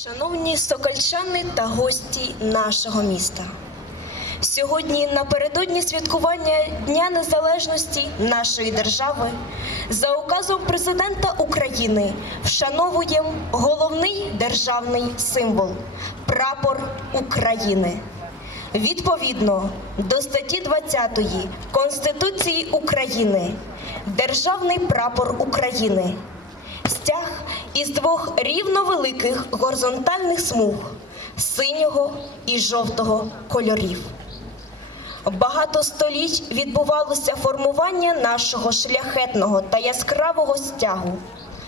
Шановні сокольчани та гості нашого міста. Сьогодні, напередодні святкування Дня Незалежності нашої держави, за указом президента України вшановуємо головний державний символ прапор України. Відповідно до статті 20 Конституції України, Державний прапор України стяг із двох рівновеликих горизонтальних смуг синього і жовтого кольорів. Багато століть відбувалося формування нашого шляхетного та яскравого стягу,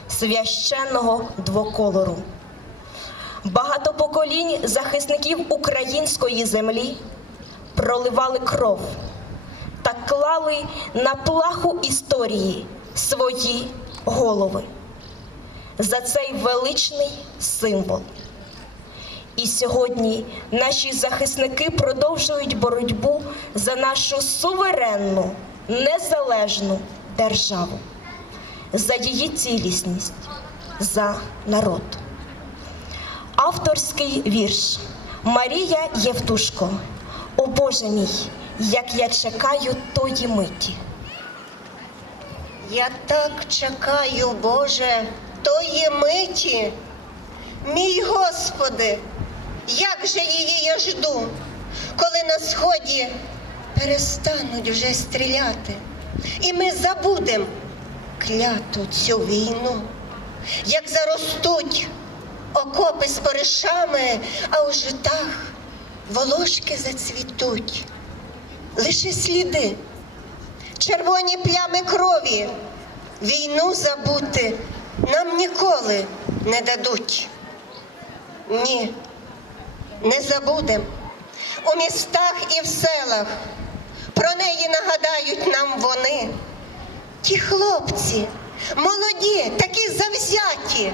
священного двоколору. Багато поколінь захисників української землі проливали кров та клали на плаху історії свої голови за цей величний символ. І сьогодні наші захисники продовжують боротьбу за нашу суверенну, незалежну державу, за її цілісність, за народ. Авторський вірш Марія Євтушко. О Боже мій, як я чекаю тої миті. Я так чекаю, Боже, тої миті. Мій Господи, як же її я жду, коли на сході перестануть вже стріляти, і ми забудем кляту цю війну, як заростуть окопи з поришами, а у житах волошки зацвітуть, лише сліди червоні плями крові. Війну забути нам ніколи не дадуть. Ні, не забудем. У містах і в селах про неї нагадають нам вони. Ті хлопці, молоді, такі завзяті,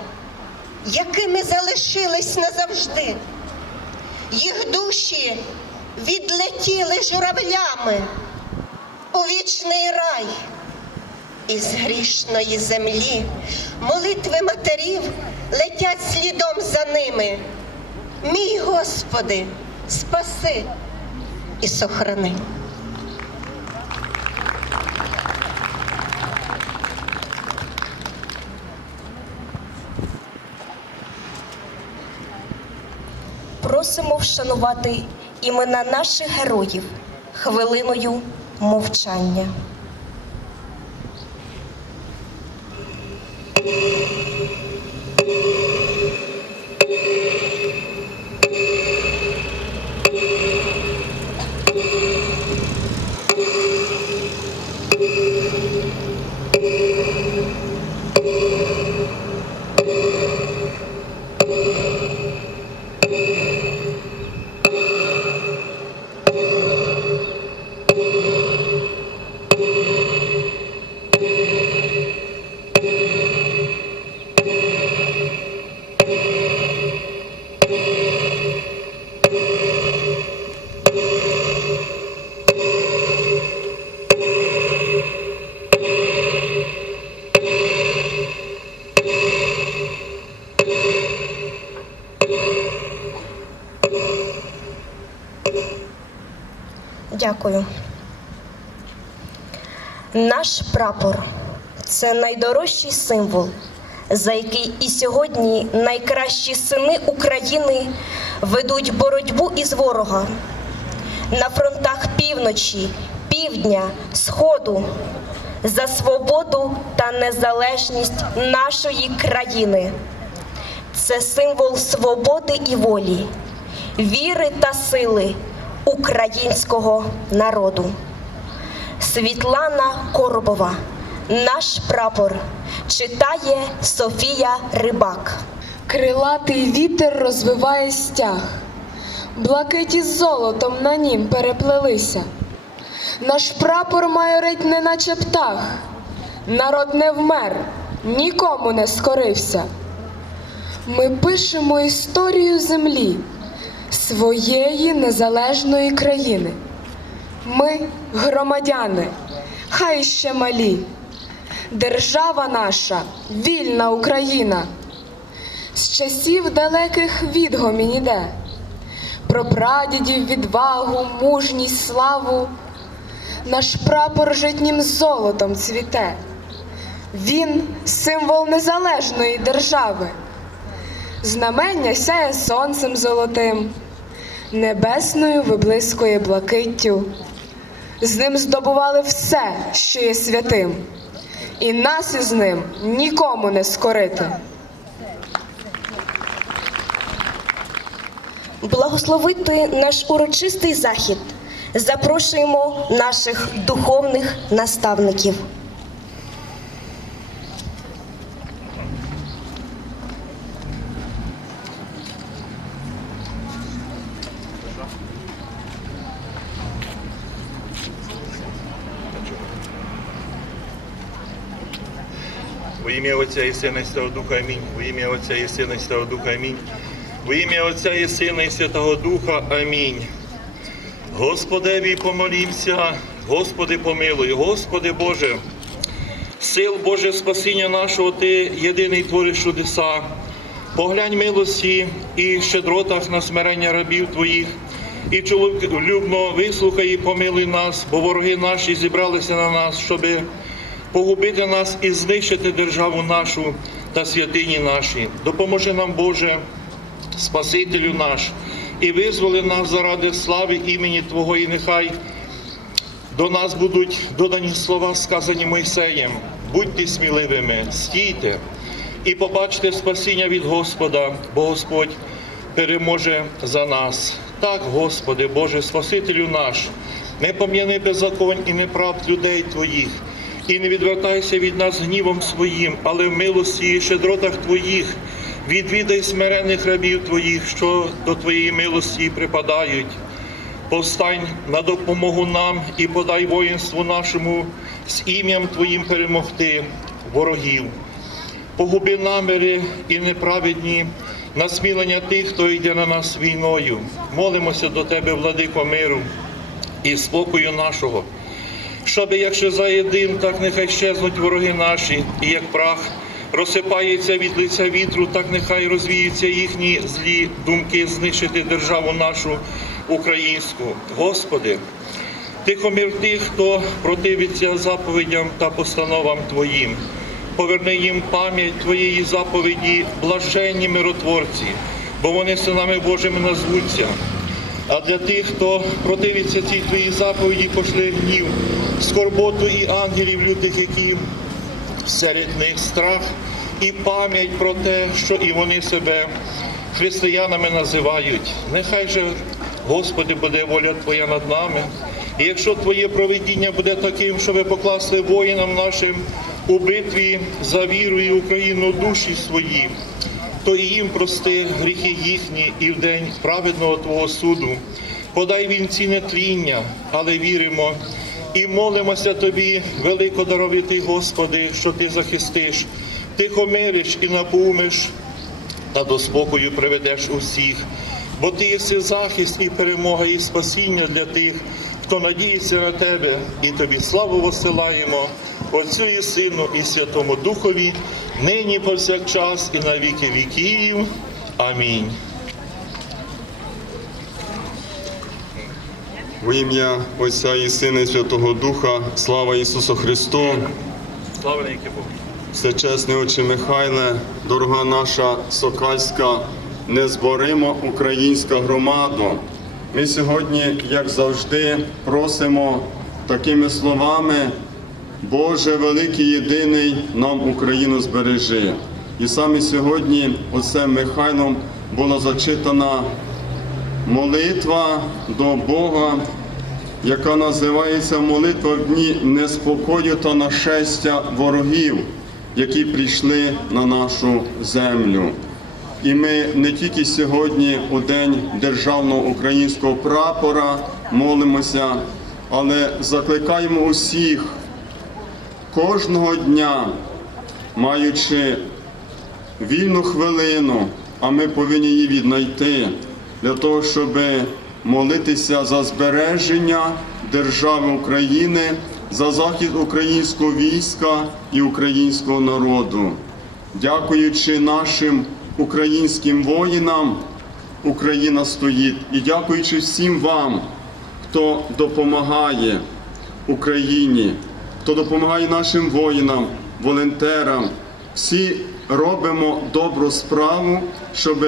якими залишились назавжди. Їх душі відлетіли журавлями у вічний рай. Із грішної землі молитви матерів летять слідом за ними. Мій Господи, спаси і сохрани. Просимо вшанувати імена наших героїв хвилиною мовчання. you. Дякую. Наш прапор це найдорожчий символ, за який і сьогодні найкращі сини України ведуть боротьбу із ворога на фронтах півночі, півдня, сходу за свободу та незалежність нашої країни. Це символ свободи і волі, віри та сили українського народу. Світлана Коробова, наш прапор, читає Софія Рибак. Крилатий вітер розвиває стяг, блакиті з золотом на нім переплелися. Наш прапор майорить, неначе птах, народ не вмер, нікому не скорився. Ми пишемо історію землі, своєї незалежної країни. Ми громадяни, хай ще малі. Держава наша, вільна Україна. з часів далеких відгомін іде. Про прадідів відвагу, мужність, славу. Наш прапор житнім золотом цвіте. Він символ незалежної держави. Знамення сяє сонцем золотим, небесною виблискує блакиттю. З ним здобували все, що є святим, і нас із ним нікому не скорити. Благословити наш урочистий захід. Запрошуємо наших духовних наставників. Ім'я Отця і Сина і Святого Духа Амінь. Во ім'я Отця і Сина і Святого Духа Амінь. Во ім'я Отця і Сина і Святого Духа Амінь. Господеві помолімся, Господи помилуй, Господи Боже, сил Боже спасіння нашого, Ти єдиний твориш чудеса. Поглянь милості і щедротах на смирення рабів Твоїх, і чоловіколюбно вислухай і помилуй нас, бо вороги наші зібралися на нас, щоби погубити нас і знищити державу нашу та святині наші. Допоможи нам, Боже, Спасителю наш, і визволи нас заради слави імені Твого, і нехай до нас будуть додані слова, сказані Мойсеєм. Будьте сміливими, стійте і побачте спасіння від Господа, бо Господь переможе за нас. Так, Господи, Боже, Спасителю наш, не пом'яни беззаконь і неправд людей Твоїх, і не відвертайся від нас гнівом своїм, але в милості і щедротах Твоїх відвідай смирених рабів Твоїх, що до Твоєї милості припадають. Повстань на допомогу нам і подай воїнству нашому з ім'ям Твоїм перемогти ворогів. Погуби наміри і неправедні насмілення тих, хто йде на нас війною. Молимося до Тебе, владико миру і спокою нашого. Щоби, якщо заєдин, так нехай щезнуть вороги наші, і як прах розсипається від лиця вітру, так нехай розвіються їхні злі думки знищити державу нашу українську. Господи, тихомір тих, хто противиться заповідям та постановам Твоїм. Поверни їм пам'ять Твоєї заповіді, блаженні миротворці, бо вони синами Божими назвуться. А для тих, хто противиться цій твоїй заповіді, пошли гнів, скорботу і ангелів лютих, які серед них страх і пам'ять про те, що і вони себе християнами називають. Нехай же, Господи, буде воля Твоя над нами. І якщо Твоє проведіння буде таким, щоб покласти воїнам нашим у битві за віру і Україну душі свої, то і їм прости гріхи їхні і в день праведного Твого суду. Подай вінці нетління, але віримо і молимося Тобі, великодаровитий Господи, що Ти захистиш, тихомириш і напоумиш та до спокою приведеш усіх, бо ти єси захист і перемога, і спасіння для тих, хто надіється на тебе, і тобі славу посилаємо, Отцю і Сину, і Святому Духові, нині повсякчас, і на віки віків. Амінь. Во ім'я Отця і Сина і Святого Духа, слава Ісусу Христу, Слава Богу. всечесний Отче Михайле, дорога наша сокальська, незборима українська громада. Ми сьогодні, як завжди, просимо такими словами, Боже великий єдиний нам Україну збережи. І саме сьогодні оцем Михайлом була зачитана молитва до Бога, яка називається молитва в дні неспокою та нашестя ворогів, які прийшли на нашу землю. І ми не тільки сьогодні, у день державного українського прапора, молимося, але закликаємо усіх кожного дня, маючи вільну хвилину, а ми повинні її віднайти для того, щоб молитися за збереження держави України, за захист українського війська і українського народу. Дякуючи нашим українським воїнам Україна стоїть. І дякуючи всім вам, хто допомагає Україні, хто допомагає нашим воїнам, волонтерам. Всі робимо добру справу, щоб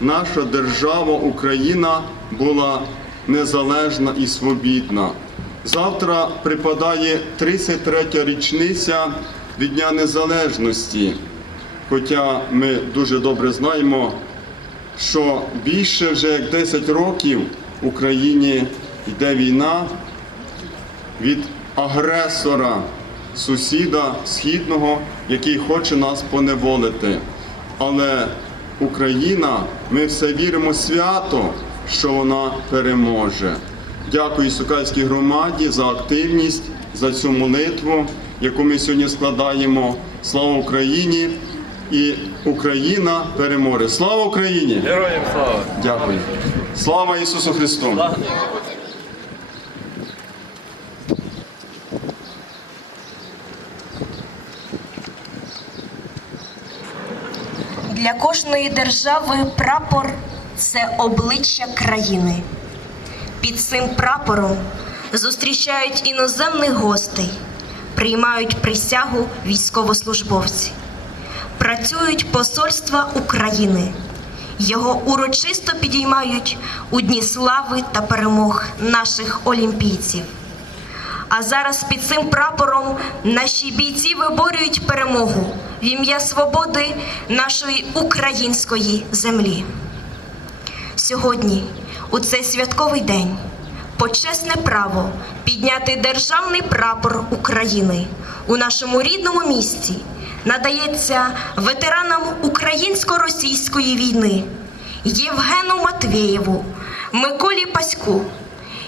наша держава Україна була незалежна і свобідна. Завтра припадає 33 річниця від Дня Незалежності. Хоча ми дуже добре знаємо, що більше вже як 10 років в Україні йде війна від агресора, сусіда східного, який хоче нас поневолити. Але Україна, ми все віримо свято, що вона переможе. Дякую Сукальській громаді за активність, за цю молитву, яку ми сьогодні складаємо. Слава Україні! І Україна переможе. Слава Україні! Героям слава! Дякую. Слава Ісусу Христу! Для кожної держави прапор це обличчя країни. Під цим прапором зустрічають іноземних гостей, приймають присягу військовослужбовці, працюють посольства України. Його урочисто підіймають у дні слави та перемог наших олімпійців. А зараз під цим прапором наші бійці виборюють перемогу в ім'я свободи нашої української землі. Сьогодні, у цей святковий день, почесне право підняти державний прапор України у нашому рідному місті надається ветеранам українсько-російської війни Євгену Матвєєву, Миколі Паську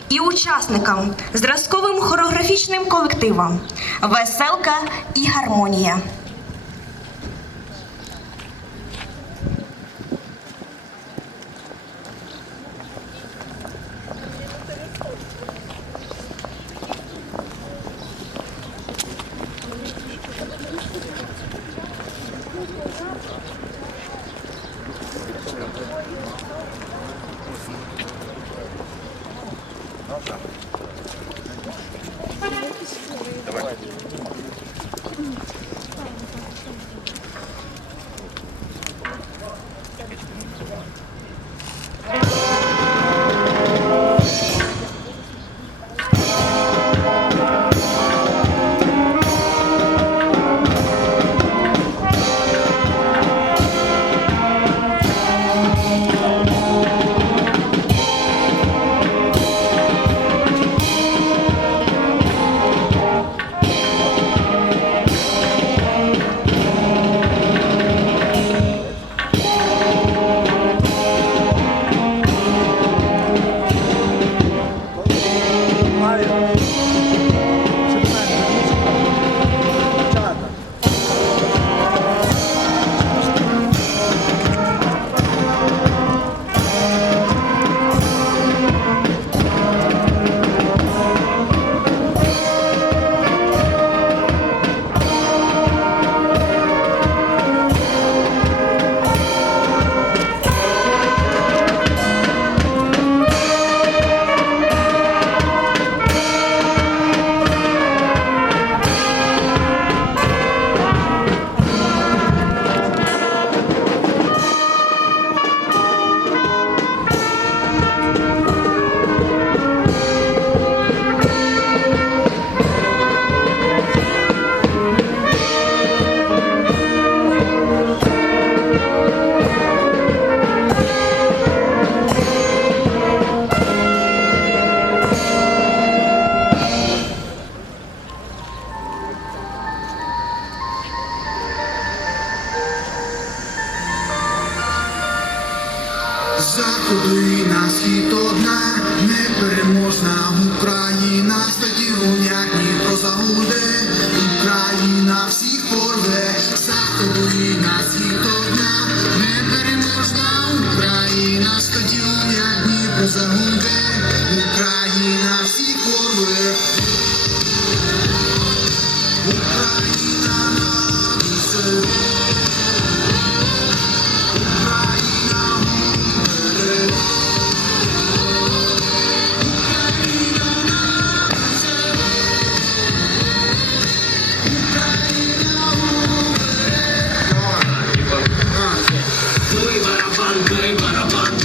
і учасникам зразковим хореографічним колективам Веселка і гармонія.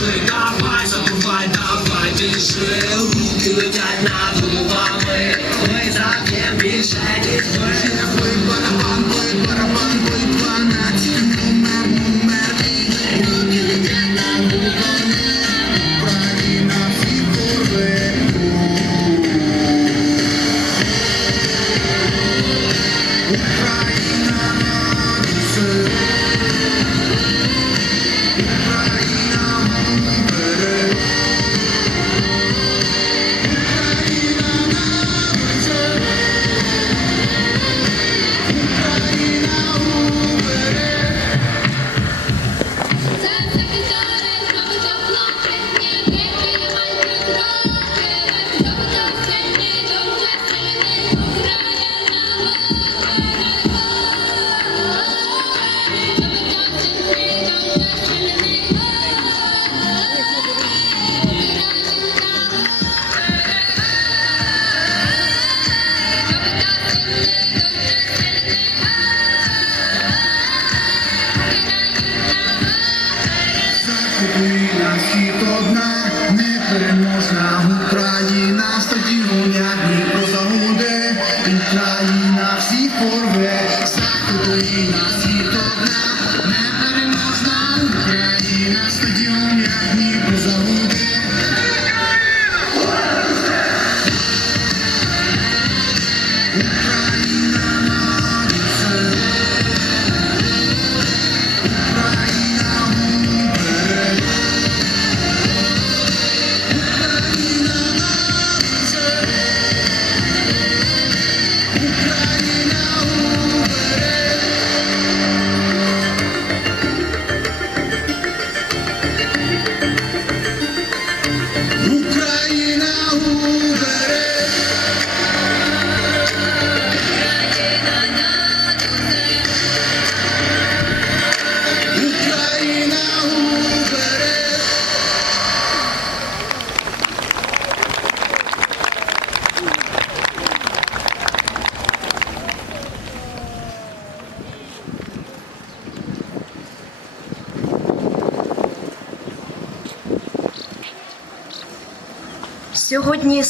最大派，怎么办？打败历史。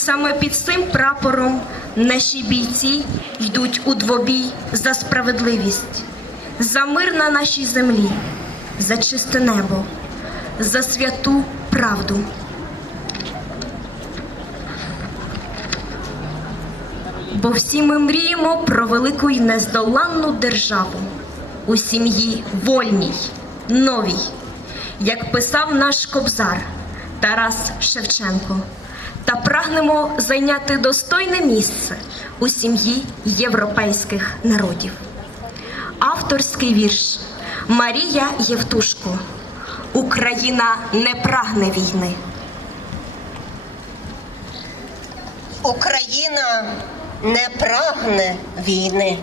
Саме під цим прапором наші бійці йдуть у двобій за справедливість, за мир на нашій землі, за чисте небо, за святу правду. Бо всі ми мріємо про велику й нездоланну державу у сім'ї вольній, новій, як писав наш кобзар Тарас Шевченко, та прагнемо зайняти достойне місце у сім'ї європейських народів. Авторський вірш Марія Євтушко. Україна не прагне війни. Україна не прагне війни.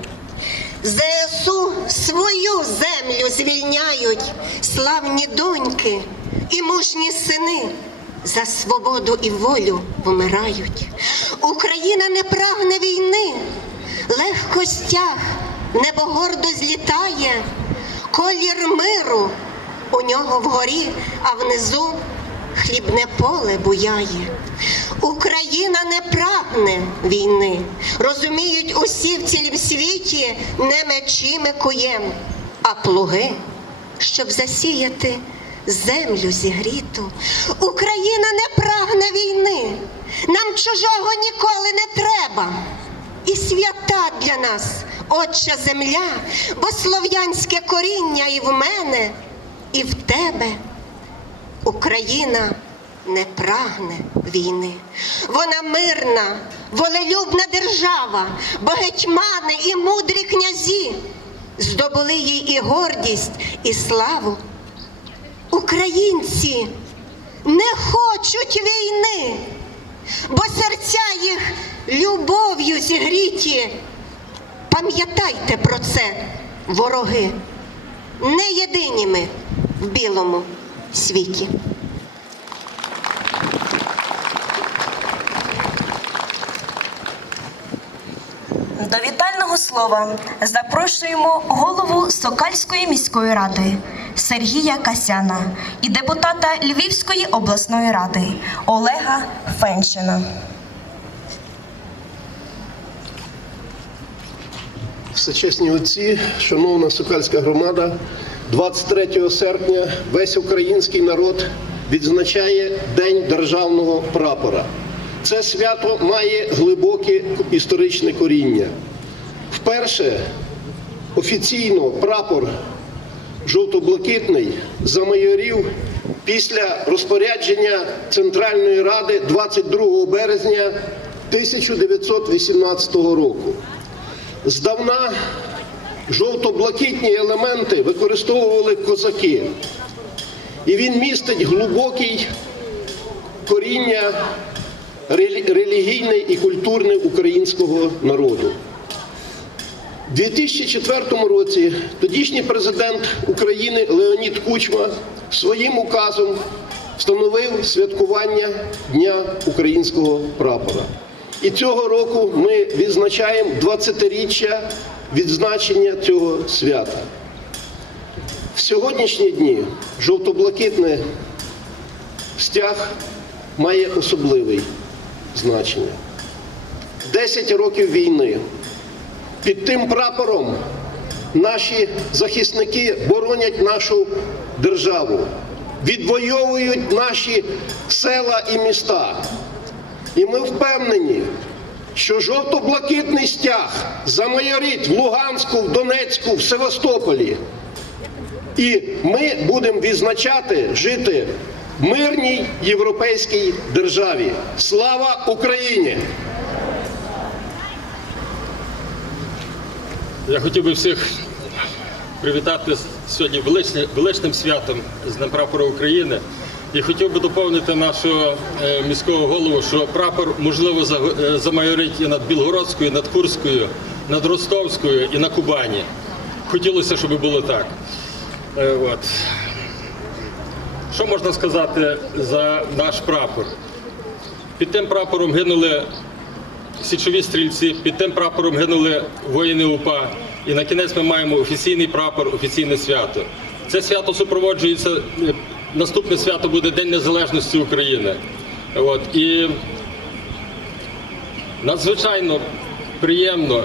ЗСУ свою землю звільняють славні доньки і мужні сини за свободу і волю вмирають. Україна не прагне війни, легко стяг, небо гордо злітає, колір миру у нього вгорі, а внизу хлібне поле буяє. Україна не прагне війни. Розуміють усі в цілім світі не мечі ми куєм, а плуги, щоб засіяти землю зігріту. Україна не прагне війни. Нам чужого ніколи не треба. І свята для нас, Отча земля, бо слов'янське коріння і в мене, і в тебе. Україна не прагне війни. Вона мирна, волелюбна держава, бо гетьмани і мудрі князі здобули їй і гордість, і славу. Українці не хочуть війни, бо серця їх любов'ю зігріті. Пам'ятайте про це, вороги, не єдині ми в білому світі. До вітального слова запрошуємо голову Сокальської міської ради Сергія Касяна і депутата Львівської обласної ради Олега Феншина. Всечесні отці, шановна Сокальська громада, 23 серпня весь український народ відзначає День державного прапора. Це свято має глибоке історичне коріння. Вперше офіційно прапор жовто-блакитний замайорів після розпорядження Центральної Ради 22 березня 1918 року. Здавна жовто-блакитні елементи використовували козаки, і він містить глибокий коріння релі- релігійне і культурне українського народу. У 2004 році тодішній президент України Леонід Кучма своїм указом встановив святкування Дня українського прапора. І цього року ми відзначаємо 20-річчя відзначення цього свята. В сьогоднішні дні жовто-блакитний стяг має особливе значення. 10 років війни. Під тим прапором наші захисники боронять нашу державу, відвоюють наші села і міста. І ми впевнені, що жовто-блакитний стяг замайорить в Луганську, в Донецьку, в Севастополі. І ми будемо відзначати жити в мирній європейській державі. Слава Україні! Я хотів би всіх привітати сьогодні величним святом з Днем прапора України. І хотів би доповнити нашого е, міського голову, що прапор можливо е, замайорить і над Білгородською, і над Курською, над Ростовською і на Кубані. Хотілося, щоб було так. Е, От. Що можна сказати за наш прапор? Під тим прапором гинули січові стрільці, під тим прапором гинули воїни УПА. І на кінець ми маємо офіційний прапор, офіційне свято. Це свято супроводжується. е, Наступне свято буде День Незалежності України. От, і надзвичайно приємно,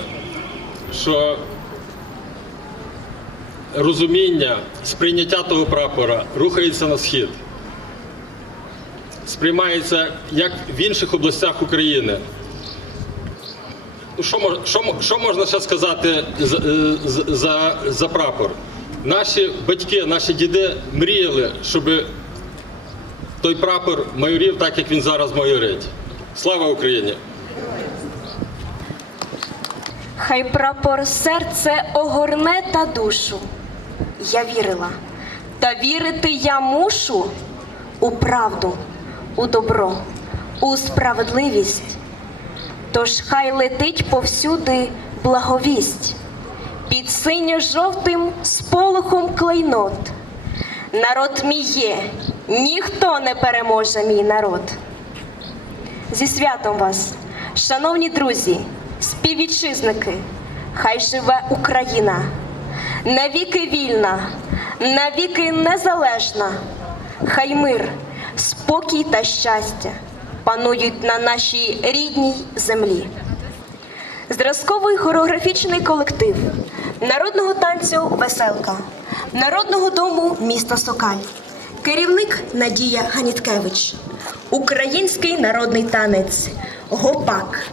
що розуміння, сприйняття того прапора рухається на схід. Сприймається як в інших областях України. Що, що, що можна ще сказати за, е, за, за прапор? Наші батьки, наші діди мріяли, щоб той прапор майорів так, як він зараз майорить. Слава Україні! Хай прапор серце огорне та душу. Я вірила, та вірити я мушу у правду, у добро, у справедливість. Тож хай летить повсюди благовість під синьо-жовтим сполохом клейнот. Народ мій є, ніхто не переможе мій народ. Зі святом вас, шановні друзі, співвітчизники, хай живе Україна, навіки вільна, навіки незалежна, хай мир, спокій та щастя панують на нашій рідній землі. Зразковий хореографічний колектив народного танцю Веселка, народного дому міста Сокаль, керівник Надія Ганіткевич, український народний танець Гопак.